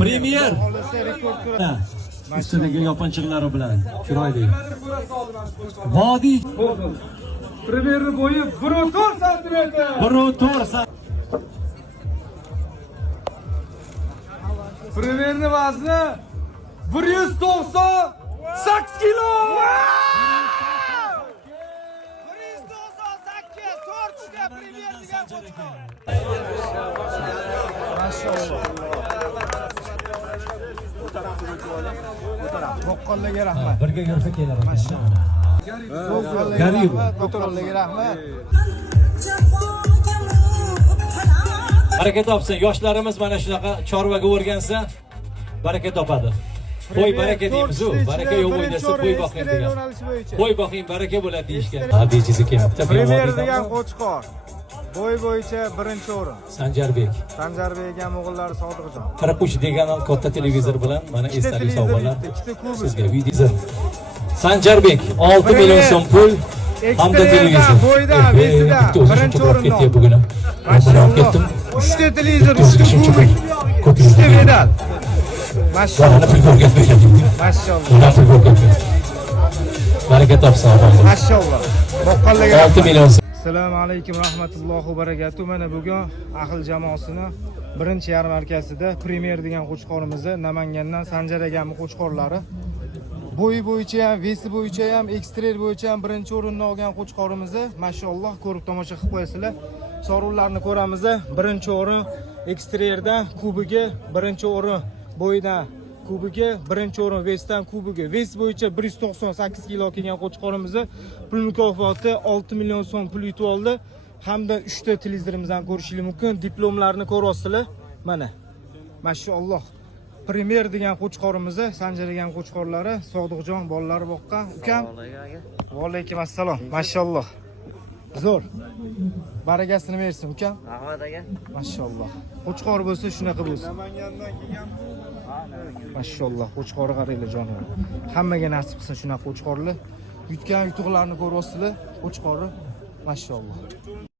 Premier. Ustidagi yopinchiqlari bilan chiroyli. Vodiy. Premierni bo'yi 1.4 sm. 1.4 sm. Premierni vazni 198 kilo. 198 torchda Premier degan qo'chqor. Boqqonlarga rahmat. Birga yursa keladi. Garib. Boqqonlarga rahmat. Baraka topsin. Yoshlarimiz mana shunaqa chorvaga o'rgansa baraka topadi. Qo'y baraka deymiz-ku. Baraka yo'q o'ynasa qo'y boqing degan. Qo'y boqing baraka bo'ladi deyishgan. Abijizi kelibdi. Premier degan qo'chqor. Bo'y bo'yicha birinchi o'rin. Sanjarbek. Sanjarbek ham o'g'illari Sodiqjon. 43 degan katta televizor bilan mana esdalik sovg'alar sizga video. Sanjarbek 6 million so'm pul hamda televizor. Bo'yda, vesida birinchi o'rinda bugun. Mashaalloh ketdim. 3 ta televizor, 3 ta kubik, 3 ta medal. Mashaalloh. Baraka topsin. Mashaalloh. Boqqonlarga 6 million. Assalomu alaykum rahmatullohi va barakatuh. Mana bugun Ahil jamoasini birinchi yarmarkasida Premier degan qo'chqorimizni Namangandan Sanjar akamning qo'chqorlari. Bo'yi bo'yicha ham, vesi bo'yicha ham, ekstrer bo'yicha ham birinchi o'rinni olgan qo'chqorimizni mashaalloh ko'rib tomosha qilib qo'yasizlar. Sovrinlarni ko'ramiz. Birinchi o'rin ekstrerda kubiga, birinchi o'rin bo'yidan kubiga, birinchi o'rin vesdan kubiga. Ves bo'yicha 198 kilo kelgan qo'chqorimizni pul mukofoti 6 million so'm pul yutib oldi. Hamda 3 ta televizorimizdan ko'rishingiz mumkin. Diplomlarni ko'ryapsizlar. Mana. Mashaalloh. Premier degan qo'chqorimizni Sanjar degan qo'chqorlari Sodiqjon bolalari boqqan. Ukam. Va alaykum assalom. Mashaalloh. Zo'r. Barakasini bersin ukam. Rahmat aka. Mashaalloh. Qo'chqor bo'lsa shunaqa bo'lsin. Namangandan kelgan. Mashaalloh, qo'chqori qaranglar jonlar. Hammaga nasib qilsin shunaqa qo'chqorlar. Yutgan yutuqlarni ko'ryapsizlar, qo'chqori. Mashaalloh.